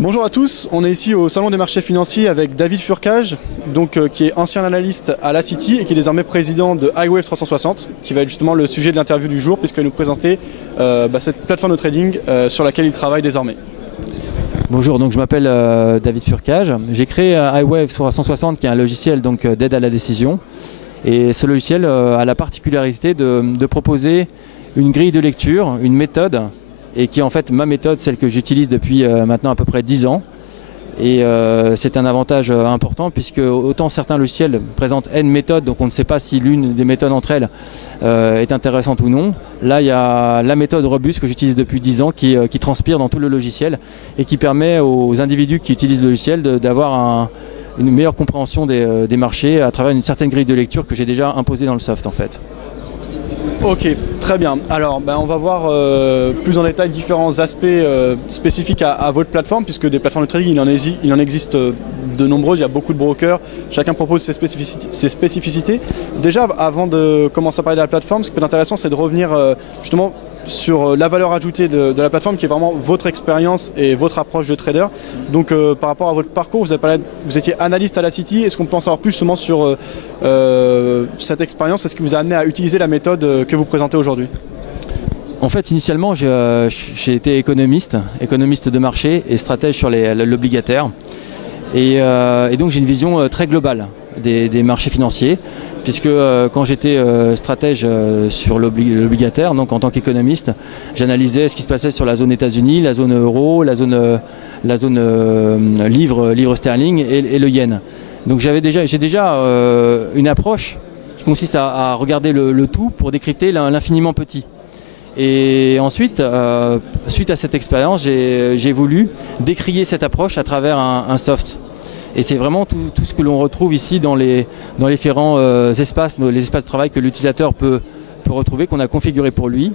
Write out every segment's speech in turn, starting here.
Bonjour à tous, on est ici au Salon des marchés financiers avec David Furcage, qui est ancien analyste à la City et qui est désormais président de iWave 360, qui va être justement le sujet de l'interview du jour puisqu'il va nous présenter cette plateforme de trading sur laquelle il travaille désormais. Bonjour, donc je m'appelle David Furcage. J'ai créé iWave 360 qui est un logiciel d'aide à la décision. Et ce logiciel a la particularité de proposer une grille de lecture, une méthode, et qui est en fait ma méthode, celle que j'utilise depuis maintenant à peu près 10 ans. Et c'est un avantage important puisque autant certains logiciels présentent N méthodes, donc on ne sait pas si l'une des méthodes entre elles est intéressante ou non. Là, il y a la méthode robuste que j'utilise depuis 10 ans qui transpire dans tout le logiciel et qui permet aux individus qui utilisent le logiciel d'avoir une meilleure compréhension des marchés à travers une certaine grille de lecture que j'ai déjà imposée dans le soft en fait. Ok, très bien. Alors, on va voir plus en détail différents aspects spécifiques à votre plateforme, puisque des plateformes de trading, il en existe de nombreuses, il y a beaucoup de brokers, chacun propose ses spécificités. Déjà, avant de commencer à parler de la plateforme, ce qui peut être intéressant, c'est de revenir justement sur la valeur ajoutée de la plateforme, qui est vraiment votre expérience et votre approche de trader. Donc par rapport à votre parcours, vous étiez analyste à la City. Est-ce qu'on peut en savoir plus justement sur cette expérience? Est-ce qui vous a amené à utiliser la méthode que vous présentez aujourd'hui? En fait, initialement, j'ai été économiste de marché et stratège sur l'obligataire. Et donc j'ai une vision très globale des marchés financiers. Puisque quand j'étais stratège sur l'obligataire, donc en tant qu'économiste, j'analysais ce qui se passait sur la zone États-Unis, la zone euro, la zone livre sterling et le yen. Donc j'ai déjà une approche qui consiste à regarder le tout pour décrypter l'infiniment petit. Et ensuite, suite à cette expérience, j'ai voulu décrier cette approche à travers un soft. Et c'est vraiment tout ce que l'on retrouve ici dans les différents espaces, les espaces de travail que l'utilisateur peut retrouver, qu'on a configuré pour lui.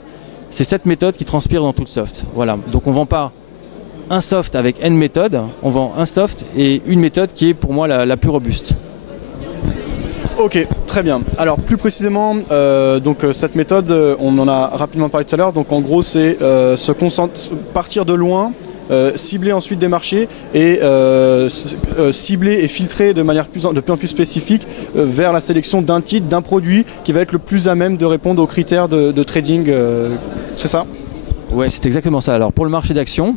C'est cette méthode qui transpire dans tout le soft. Voilà. Donc on ne vend pas un soft avec N méthodes, on vend un soft et une méthode qui est pour moi la plus robuste. Ok, très bien. Alors plus précisément, cette méthode, on en a rapidement parlé tout à l'heure. Donc en gros, c'est partir de loin, cibler ensuite des marchés et cibler et filtrer de manière de plus en plus spécifique vers la sélection d'un titre, d'un produit qui va être le plus à même de répondre aux critères de trading. C'est ça? Oui, c'est exactement ça. Alors pour le marché d'actions,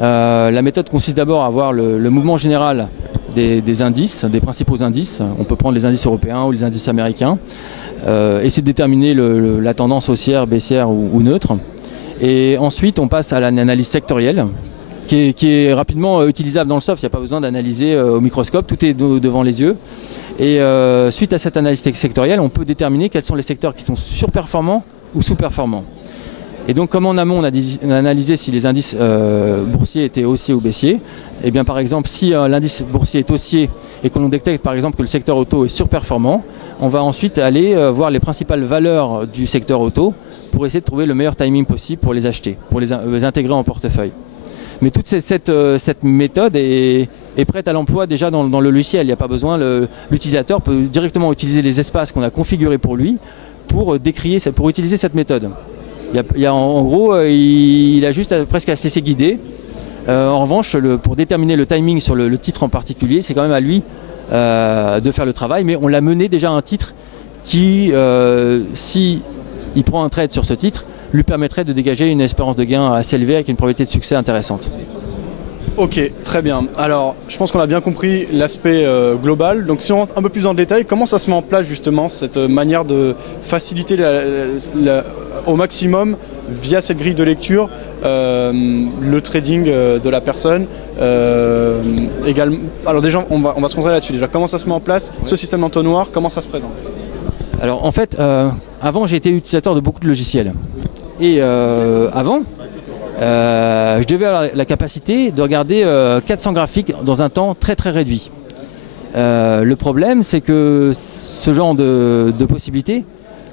la méthode consiste d'abord à voir le mouvement général des indices, des principaux indices. On peut prendre les indices européens ou les indices américains. Essayer de déterminer la tendance haussière, baissière ou neutre. Et ensuite, on passe à l'analyse sectorielle, qui est rapidement utilisable dans le soft. Il n'y a pas besoin d'analyser au microscope, tout est devant les yeux. Et suite à cette analyse sectorielle, on peut déterminer quels sont les secteurs qui sont surperformants ou sous-performants. Et donc, comme en amont, on a analysé si les indices boursiers étaient haussiers ou baissiers, et bien par exemple, si l'indice boursier est haussier et que l'on détecte par exemple que le secteur auto est surperformant, on va ensuite aller voir les principales valeurs du secteur auto pour essayer de trouver le meilleur timing possible pour les acheter, pour les intégrer en portefeuille. Mais toute cette méthode est prête à l'emploi déjà dans le logiciel. Il n'y a pas besoin, l'utilisateur peut directement utiliser les espaces qu'on a configurés pour lui pour utiliser cette méthode. En gros, il a juste presque à se laisser guider. En revanche, pour déterminer le timing sur le titre en particulier, c'est quand même à lui de faire le travail. Mais on l'a mené déjà à un titre qui, si il prend un trade sur ce titre, lui permettrait de dégager une espérance de gain assez élevée avec une probabilité de succès intéressante. Ok, très bien. Alors, je pense qu'on a bien compris l'aspect global. Donc, si on rentre un peu plus dans le détail, comment ça se met en place justement, cette manière de faciliter au maximum, via cette grille de lecture, le trading de la personne également. Alors déjà, on va se concentrer là-dessus. Déjà, comment ça se met en place, ce système d'entonnoir, comment ça se présente? Alors, en fait, avant, j'ai été utilisateur de beaucoup de logiciels. Et avant, je devais avoir la capacité de regarder 400 graphiques dans un temps très très réduit. Le problème, c'est que ce genre de possibilités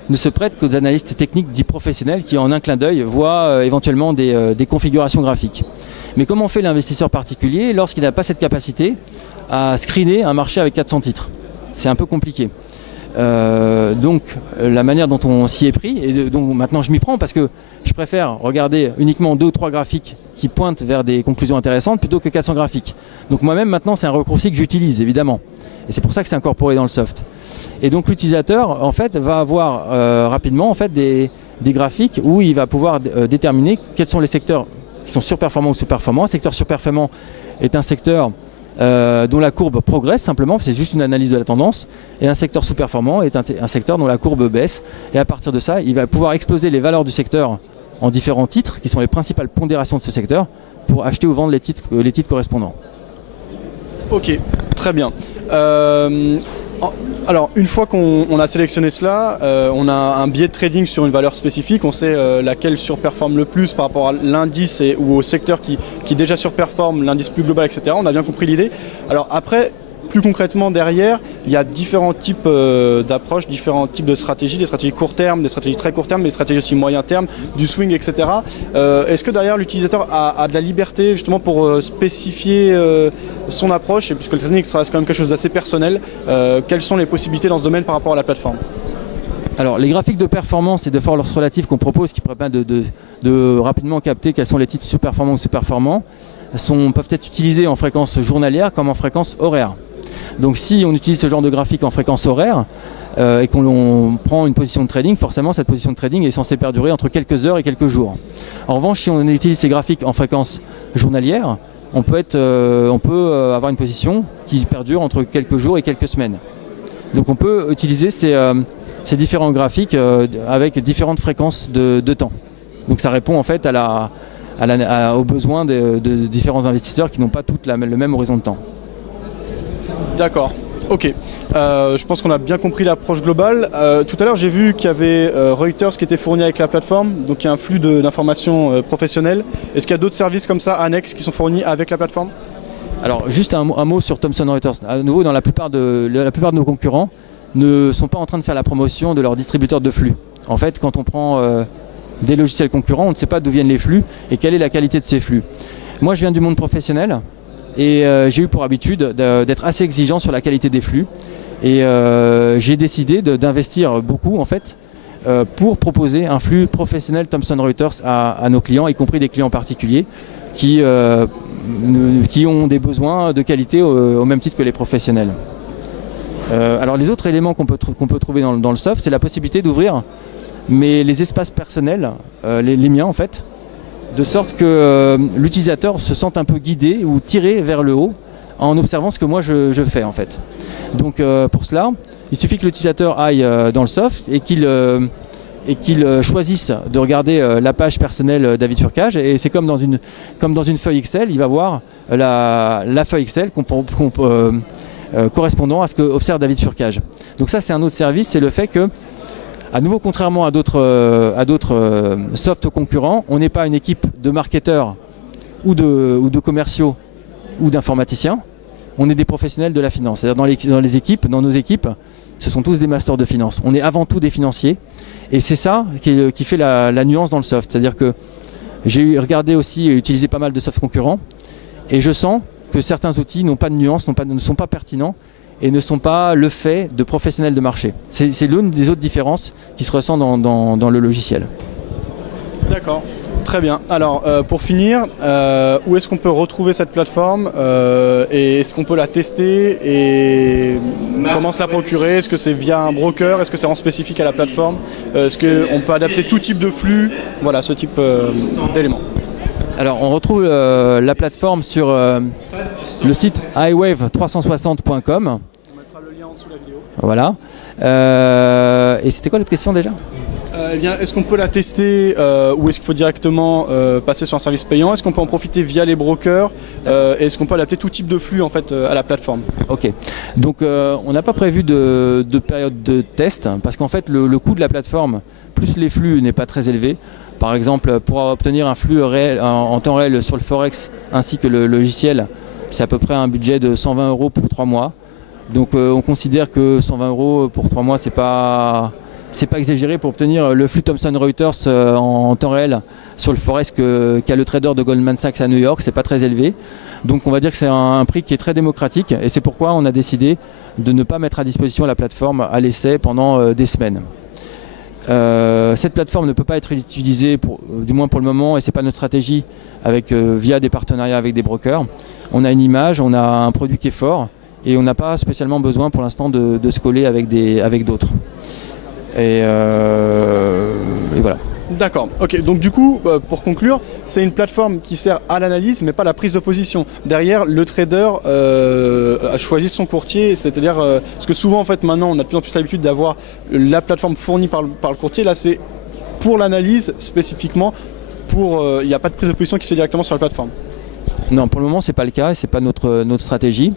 ne se prête qu'aux analystes techniques dits professionnels qui, en un clin d'œil, voient éventuellement des configurations graphiques. Mais comment fait l'investisseur particulier lorsqu'il n'a pas cette capacité à screener un marché avec 400 titres? C'est un peu compliqué. Donc la manière dont on s'y est pris, et donc maintenant je m'y prends parce que je préfère regarder uniquement 2 ou 3 graphiques qui pointent vers des conclusions intéressantes plutôt que 400 graphiques. Donc moi-même maintenant c'est un raccourci que j'utilise évidemment. Et c'est pour ça que c'est incorporé dans le soft. Et donc l'utilisateur en fait va avoir rapidement en fait des graphiques où il va pouvoir déterminer quels sont les secteurs qui sont surperformants ou sous-performants. Un secteur surperformant est un secteur dont la courbe progresse simplement, c'est juste une analyse de la tendance, et un secteur sous-performant est un secteur dont la courbe baisse, et à partir de ça, il va pouvoir exploser les valeurs du secteur en différents titres, qui sont les principales pondérations de ce secteur, pour acheter ou vendre les titres correspondants. Ok, très bien. Alors, une fois qu'on a sélectionné cela, on a un biais de trading sur une valeur spécifique, on sait laquelle surperforme le plus par rapport à l'indice ou au secteur qui déjà surperforme l'indice plus global, etc. On a bien compris l'idée. Alors après, plus concrètement derrière, il y a différents types d'approches, différents types de stratégies, des stratégies court terme, des stratégies très court terme, des stratégies aussi moyen terme, du swing, etc. Est-ce que derrière l'utilisateur a de la liberté justement pour spécifier son approche, et puisque le trading ça reste quand même quelque chose d'assez personnel, quelles sont les possibilités dans ce domaine par rapport à la plateforme? Alors les graphiques de performance et de force relative qu'on propose, qui permettent de rapidement capter quels sont les titres sous-performants ou sous-performants, peuvent être utilisés en fréquence journalière comme en fréquence horaire. Donc si on utilise ce genre de graphique en fréquence horaire et qu'on prend une position de trading, forcément cette position de trading est censée perdurer entre quelques heures et quelques jours. En revanche, si on utilise ces graphiques en fréquence journalière, on peut avoir une position qui perdure entre quelques jours et quelques semaines. Donc on peut utiliser ces différents graphiques avec différentes fréquences de temps. Donc ça répond en fait aux besoins de différents investisseurs qui n'ont pas tous le même horizon de temps. D'accord, ok. Je pense qu'on a bien compris l'approche globale. Tout à l'heure, j'ai vu qu'il y avait Reuters qui était fourni avec la plateforme, donc il y a un flux d'informations professionnelles. Est-ce qu'il y a d'autres services comme ça, annexes, qui sont fournis avec la plateforme? Alors, juste un mot sur Thomson Reuters. À nouveau, la plupart de nos concurrents ne sont pas en train de faire la promotion de leurs distributeurs de flux. En fait, quand on prend des logiciels concurrents, on ne sait pas d'où viennent les flux et quelle est la qualité de ces flux. Moi, je viens du monde professionnel. Et j'ai eu pour habitude d'être assez exigeant sur la qualité des flux. Et j'ai décidé d'investir beaucoup en fait pour proposer un flux professionnel Thomson Reuters à nos clients, y compris des clients particuliers qui ont des besoins de qualité au même titre que les professionnels. Alors les autres éléments qu'on peut trouver dans le soft, c'est la possibilité d'ouvrir les espaces personnels, les miens en fait, de sorte que l'utilisateur se sente un peu guidé ou tiré vers le haut en observant ce que moi je fais en fait. Donc pour cela, il suffit que l'utilisateur aille dans le soft et qu'il choisisse de regarder la page personnelle David Furcage, et c'est comme dans une feuille Excel, il va voir la feuille Excel correspondant à ce que observe David Furcage. Donc ça c'est un autre service, c'est le fait que, à nouveau, contrairement à d'autres soft concurrents, on n'est pas une équipe de marketeurs ou de commerciaux ou d'informaticiens. On est des professionnels de la finance. C'est-à-dire dans nos équipes, ce sont tous des masters de finance. On est avant tout des financiers. Et c'est ça qui fait la nuance dans le soft. C'est-à-dire que j'ai regardé aussi et utilisé pas mal de soft concurrents. Et je sens que certains outils n'ont pas de nuance, ne sont pas pertinents et ne sont pas le fait de professionnels de marché. C'est l'une des autres différences qui se ressent dans le logiciel. D'accord, très bien. Alors pour finir, où est-ce qu'on peut retrouver cette plateforme et est-ce qu'on peut la tester et comment se la procurer? Est-ce que c'est via un broker? Est-ce que c'est en spécifique à la plateforme? Est-ce qu'on peut adapter tout type de flux? Voilà, ce type d'éléments. Alors on retrouve la plateforme sur le site iWave360.com. Voilà. Et c'était quoi l'autre question déjà? Eh bien, est-ce qu'on peut la tester ou est-ce qu'il faut directement passer sur un service payant? Est-ce qu'on peut en profiter via les brokers? Est-ce qu'on peut adapter tout type de flux en fait à la plateforme? Ok. Donc on n'a pas prévu de période de test parce qu'en fait le coût de la plateforme plus les flux n'est pas très élevé. Par exemple, pour obtenir un flux réel, en temps réel sur le Forex ainsi que le logiciel, c'est à peu près un budget de 120 € pour 3 mois. Donc on considère que 120 € pour 3 mois, c'est pas c'est pas exagéré pour obtenir le flux Thomson Reuters en temps réel sur le forex qu'a le trader de Goldman Sachs à New York. C'est pas très élevé. Donc on va dire que c'est un prix qui est très démocratique et c'est pourquoi on a décidé de ne pas mettre à disposition la plateforme à l'essai pendant des semaines. Cette plateforme ne peut pas être utilisée, du moins pour le moment, et ce n'est pas notre stratégie, via des partenariats avec des brokers. On a une image, on a un produit qui est fort et on n'a pas spécialement besoin pour l'instant de se coller avec d'autres. Et voilà. D'accord, ok, donc du coup, pour conclure, c'est une plateforme qui sert à l'analyse mais pas à la prise de position. Derrière, le trader a choisi son courtier, c'est-à-dire, parce que souvent en fait maintenant on a de plus en plus l'habitude d'avoir la plateforme fournie par le courtier, là c'est pour l'analyse spécifiquement, il n'y a pas de prise de position qui se fait directement sur la plateforme. Non, pour le moment c'est pas le cas et c'est pas notre stratégie.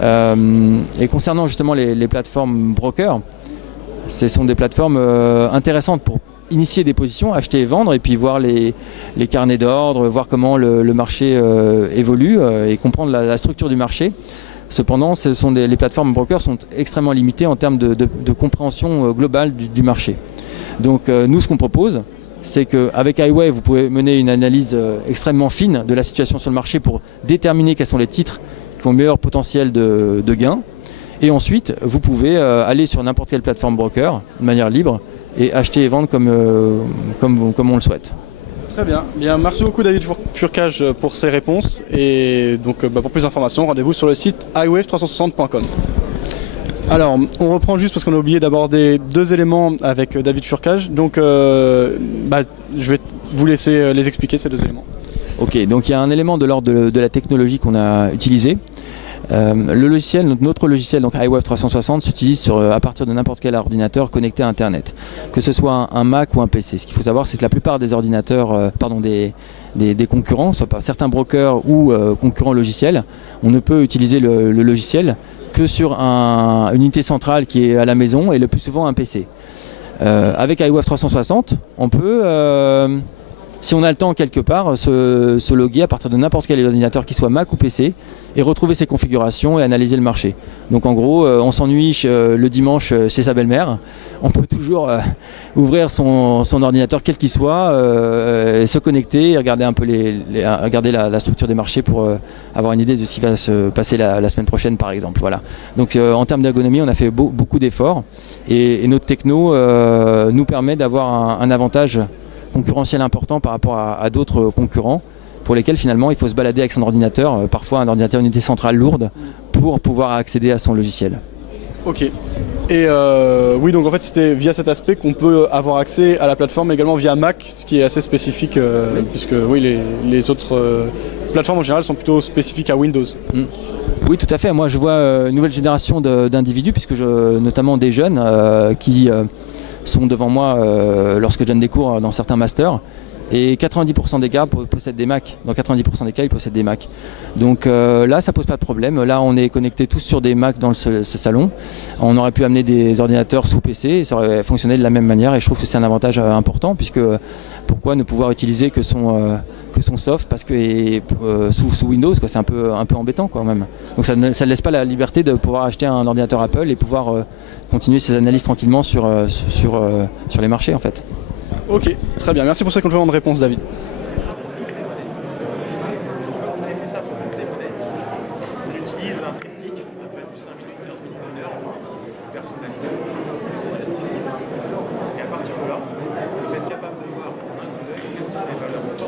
Et concernant justement les plateformes brokers, ce sont des plateformes intéressantes pour initier des positions, acheter et vendre et puis voir les carnets d'ordre, voir comment le marché évolue et comprendre la structure du marché. Cependant, les plateformes brokers sont extrêmement limitées en termes de compréhension globale du marché. Donc nous, ce qu'on propose, c'est qu'avec iWave, vous pouvez mener une analyse extrêmement fine de la situation sur le marché pour déterminer quels sont les titres qui ont le meilleur potentiel de gain. Et ensuite, vous pouvez aller sur n'importe quelle plateforme broker de manière libre et acheter et vendre comme on le souhaite. Très bien. Bien, merci beaucoup David Furcage pour ces réponses. Et donc pour plus d'informations, rendez-vous sur le site iwave360.com. Alors, on reprend juste parce qu'on a oublié d'aborder deux éléments avec David Furcage. Donc, je vais vous laisser les expliquer, ces deux éléments. Ok, donc il y a un élément de l'ordre de la technologie qu'on a utilisé. Notre logiciel, donc iWave 360, s'utilise à partir de n'importe quel ordinateur connecté à Internet, que ce soit un Mac ou un PC. Ce qu'il faut savoir, c'est que la plupart des ordinateurs, des concurrents, soit par certains brokers ou concurrents logiciels, on ne peut utiliser le logiciel que sur une unité centrale qui est à la maison et le plus souvent un PC. Avec iWave 360, on peut, si on a le temps quelque part, se loguer à partir de n'importe quel ordinateur, qui soit Mac ou PC, et retrouver ses configurations et analyser le marché. Donc en gros, on s'ennuie le dimanche chez sa belle-mère, on peut toujours ouvrir son ordinateur quel qu'il soit, et se connecter et regarder un peu regarder la structure des marchés pour avoir une idée de ce qui va se passer la semaine prochaine par exemple. Voilà. Donc en termes d'ergonomie, on a fait beaucoup d'efforts et notre techno nous permet d'avoir un avantage concurrentiel important par rapport à d'autres concurrents pour lesquels finalement il faut se balader avec son ordinateur, parfois un ordinateur unité centrale lourde, pour pouvoir accéder à son logiciel. Ok. Et oui, donc en fait c'était via cet aspect qu'on peut avoir accès à la plateforme également via Mac, ce qui est assez spécifique puisque oui, les autres plateformes en général sont plutôt spécifiques à Windows. Oui, tout à fait. Moi je vois une nouvelle génération d'individus, puisque notamment des jeunes qui sont devant moi lorsque je donne des cours dans certains masters. Et 90% des gars possèdent des Mac. Dans 90% des cas, ils possèdent des Mac. Donc là, ça pose pas de problème. Là, on est connectés tous sur des Mac dans ce salon. On aurait pu amener des ordinateurs sous PC et ça aurait fonctionné de la même manière. Et je trouve que c'est un avantage important, puisque pourquoi ne pouvoir utiliser que son soft, parce que sous Windows, c'est un peu embêtant quand même. Donc ça ne laisse pas la liberté de pouvoir acheter un ordinateur Apple et pouvoir continuer ses analyses tranquillement sur les marchés en fait. Ok, très bien. Merci pour ces compléments de réponse, David. Et à partir de là, vous êtes capable de voir en un coup d'œil quelles sont les valeurs fortes